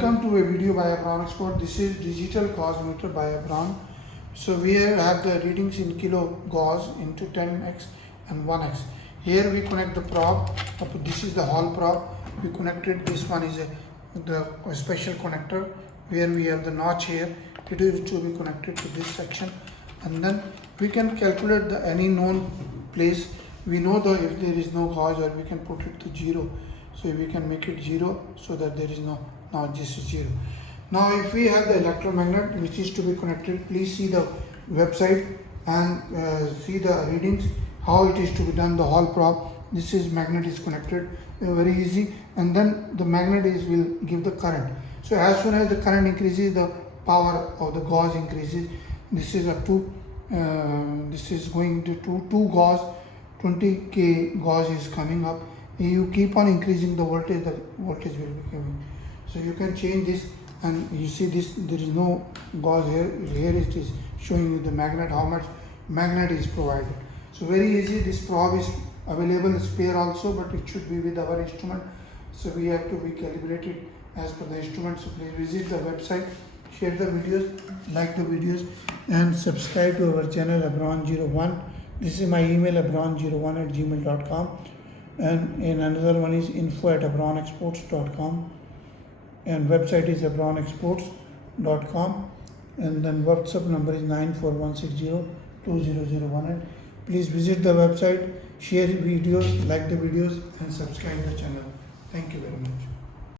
Welcome to a video by Abron Export. This is digital gaugemeter by Abron. So we have the readings in kilo gauge into 10x and 1x. Here we connect the probe. This is the Hall probe. We connected. This one is a special connector where we have the notch here. It is to be connected to this section, and then we can calculate the any known place. We know that if there is no gauge, or we can put it to 0. So we can make it 0 so that there is no. Now this is 0. Now if we have the electromagnet which is to be connected, please see the website and see the readings, how it is to be done. The Hall probe, this is magnet is connected, very easy, and then the magnet will give the current. So as soon as the current increases, the power of the gauge increases. This is a 2, this is going to 2 gauge, 20k gauge is coming up. You keep on increasing the voltage will be coming. So you can change this, and you see this, there is no gauge here. Here it is showing you the magnet, how much magnet is provided. So very easy. This probe is available spare also, but it should be with our instrument. So we have to be calibrated as per the instrument. So please visit the website, share the videos, like the videos, and subscribe to our channel Abron01. This is my email abron01@gmail.com, and another one is info@abronexports.com, and website is abronexports.com, and then WhatsApp number is 941602001. Please visit the website, share videos, like the videos, and subscribe the channel. Thank you very much.